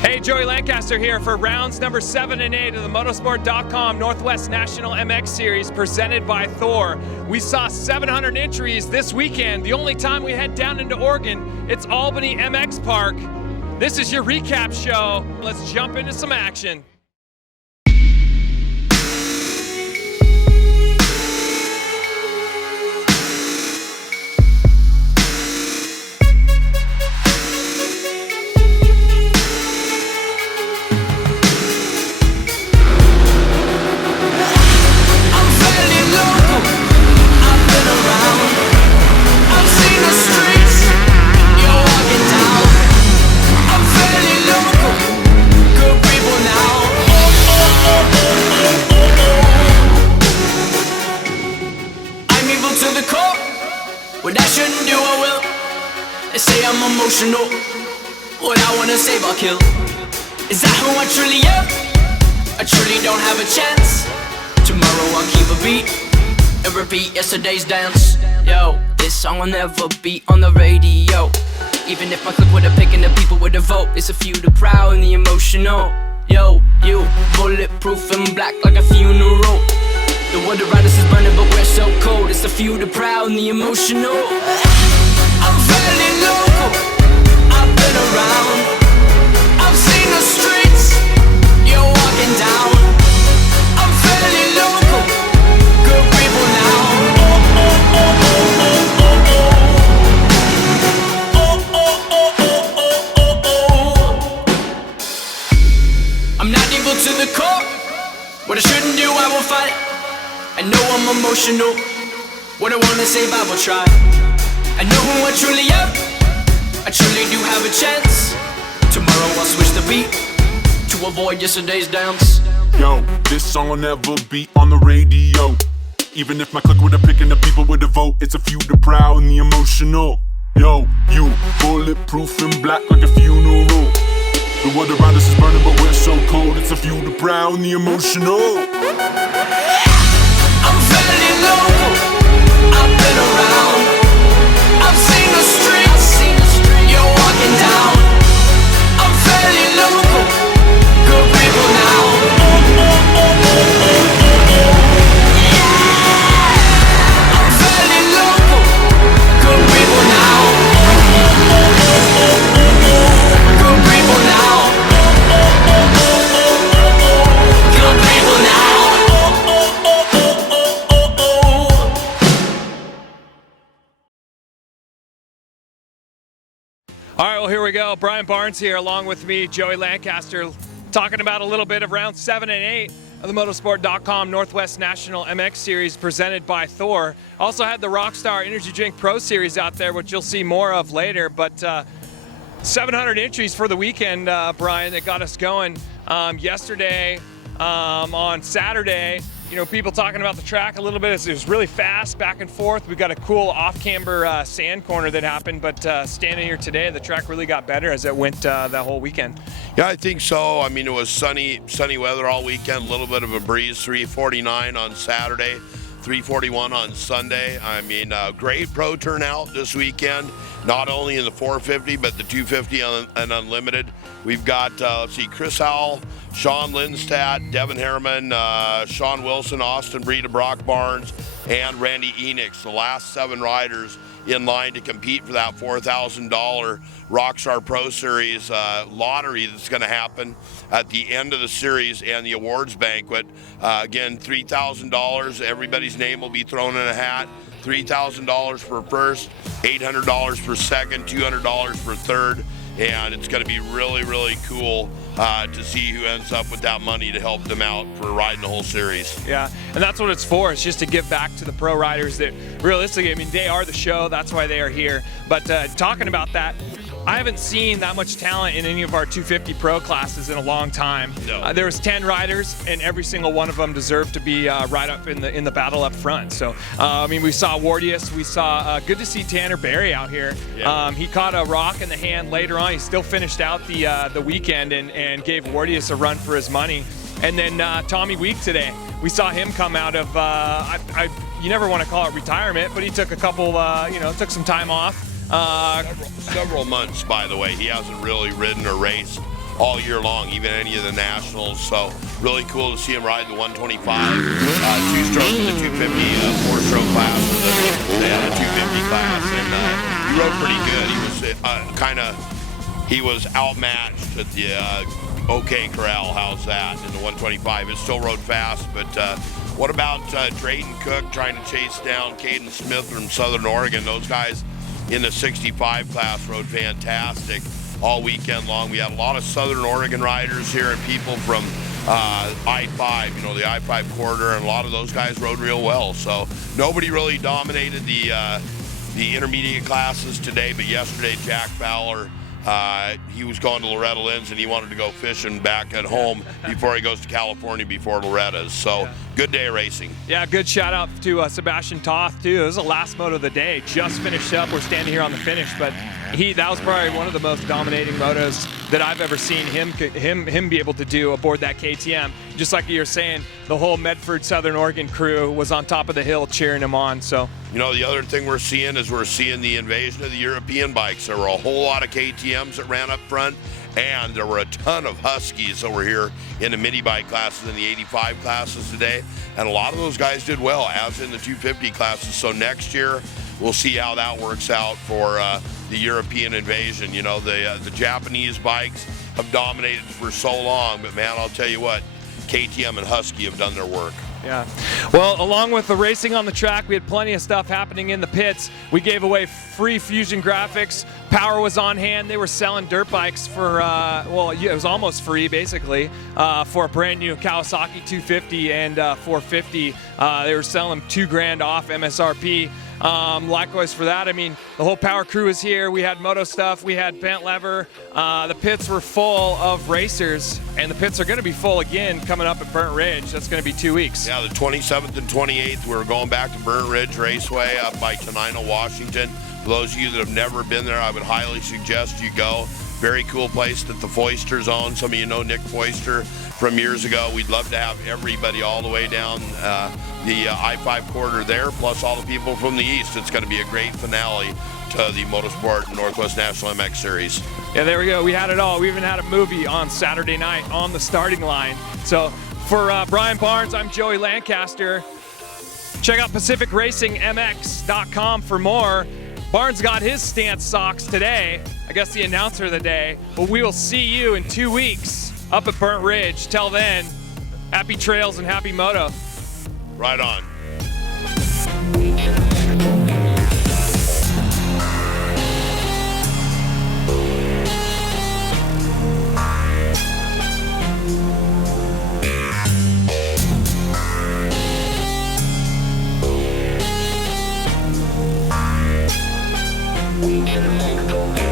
Hey, Joey Lancaster here for rounds number 7 and 8 of the motorsport.com Northwest National MX Series presented by Thor. We saw 700 entries this weekend. The only time we head down into Oregon, it's Albany MX Park. This is your recap show. Let's jump into some action. What I shouldn't do, I will. They say I'm emotional. What I wanna save, I'll kill. Is that who I truly am? I truly don't have a chance. Tomorrow I'll keep a beat and repeat yesterday's dance. Yo, this song will never be on the radio. Even if I click with a pick and the people with a vote. It's a few, the proud and the emotional. Yo, you, bulletproof and black like a funeral. The world around us is burning, but we're so cold. It's the few, the proud, and the emotional. I'm fairly local. I've been around. I've seen the streets you're walking down. I'm fairly local. Good people now. I'm not evil to the core. What I shouldn't do, I will fight. I know I'm emotional. What I wanna save, I will try. I know who I truly am. I truly do have a chance. Tomorrow I'll switch the beat to avoid yesterday's dance. Yo, this song will never be on the radio. Even if my click with a pick and the people with a vote. It's a few, the proud and the emotional. Yo, you, bulletproof and black like a funeral. The world around us is burning, but we're so cold. It's a few, the proud and the emotional. I'm fairly local. I've been around. I've seen the streets you're walking down. I'm fairly local. Good people now. Yeah. I'm fairly local. Good people now. Good people now. Good people now. All right, well, here we go. Brian Barnes here, along with me, Joey Lancaster, talking about a little bit of round 7 and 8 of the motorsport.com Northwest National MX Series presented by Thor. Also had the Rockstar Energy Drink Pro Series out there, which you'll see more of later. But 700 entries for the weekend, Brian, that got us going. Yesterday, on Saturday, you know, people talking about the track a little bit. It was really fast, back and forth. We got a cool off-camber sand corner that happened, but standing here today, the track really got better as it went that whole weekend. Yeah, I think so. I mean, it was sunny weather all weekend, a little bit of a breeze, 349 on Saturday, 341 on Sunday. I mean, great pro turnout this weekend, not only in the 450, but the 250 and Unlimited. We've got, let's see, Chris Howell, Sean Lindstad, Devin Harriman, Sean Wilson, Austin Breida, Brock Barnes, and Randy Enix, the last 7 riders in line to compete for that $4,000 Rockstar Pro Series lottery that's going to happen at the end of the series and the awards banquet. Again, $3,000. Everybody's name will be thrown in a hat. $3,000 for first, $800 for second, $200 for third. And it's going to be really, really cool to see who ends up with that money to help them out for riding the whole series. Yeah, and that's what it's for. It's just to give back to the pro riders that realistically, I mean, they are the show. That's why they are here. But talking about that, I haven't seen that much talent in any of our 250 pro classes in a long time. No. There was 10 riders, and every single one of them deserved to be right up in the battle up front. So, I mean, we saw Wardius. We saw good to see Tanner Barry out here. Yeah. He caught a rock in the hand later on. He still finished out the weekend and gave Wardius a run for his money. And then Tommy Week today, we saw him come out of you never want to call it retirement, but he took a couple, took some time off. Several months, by the way. He hasn't really ridden or raced all year long, even any of the nationals. So really cool to see him ride the 125, two-stroke in the 250, four-stroke class in the 250 class, and he rode pretty good. He was outmatched at the OK Corral. How's that in the 125? It still rode fast, but what about Drayton Cook trying to chase down Caden Smith from Southern Oregon? Those guys in the 65 class rode fantastic all weekend long. We had a lot of Southern Oregon riders here and people from I-5, you know, the I-5 corridor, and a lot of those guys rode real well. So nobody really dominated the intermediate classes today, but yesterday Jack Fowler, he was going to Loretta Lynn's and he wanted to go fishing back at home before he goes to California before Loretta's. So good day of racing. Yeah, good shout out to Sebastian Toth too. It was the last moto of the day. Just finished up. We're standing here on the finish, but that was probably one of the most dominating motos that I've ever seen him be able to do aboard that KTM. Just like you're saying, the whole Medford Southern Oregon crew was on top of the hill cheering him on. So, you know, the other thing we're seeing is we're seeing the invasion of the European bikes. There were a whole lot of KTMs that ran up front, and there were a ton of Huskies that were here in the mini bike classes and the 85 classes today, and a lot of those guys did well, as in the 250 classes. So next year we'll see how that works out for the European invasion. You know, the Japanese bikes have dominated for so long, but man, I'll tell you what, KTM and Husky have done their work. Yeah. Well, along with the racing on the track, we had plenty of stuff happening in the pits. We gave away free Fusion graphics. Power was on hand. They were selling dirt bikes for, well, it was almost free, basically, for a brand new Kawasaki 250 and 450. They were selling them $2,000 off MSRP. Likewise for that, I mean, the whole Power crew is here. We had moto stuff. We had bent lever. The pits were full of racers, and the pits are going to be full again coming up at Burnt Ridge. That's going to be 2 weeks. Yeah, the 27th and 28th, we're going back to Burnt Ridge Raceway up by Tenino, Washington. For those of you that have never been there, I would highly suggest you go. Very cool place that the Foisters own. Some of you know Nick Foister from years ago. We'd love to have everybody all the way down the I-5 corridor there, plus all the people from the east. It's going to be a great finale to the Motorsport Northwest National MX Series. Yeah, there we go. We had it all. We even had a movie on Saturday night on the starting line. So for Brian Barnes, I'm Joey Lancaster. Check out PacificRacingMX.com for more. Barnes got his stance socks today. I guess the announcer of the day. But we will see you in 2 weeks up at Burnt Ridge. Till then, happy trails and happy moto. Right on. We'll be right back.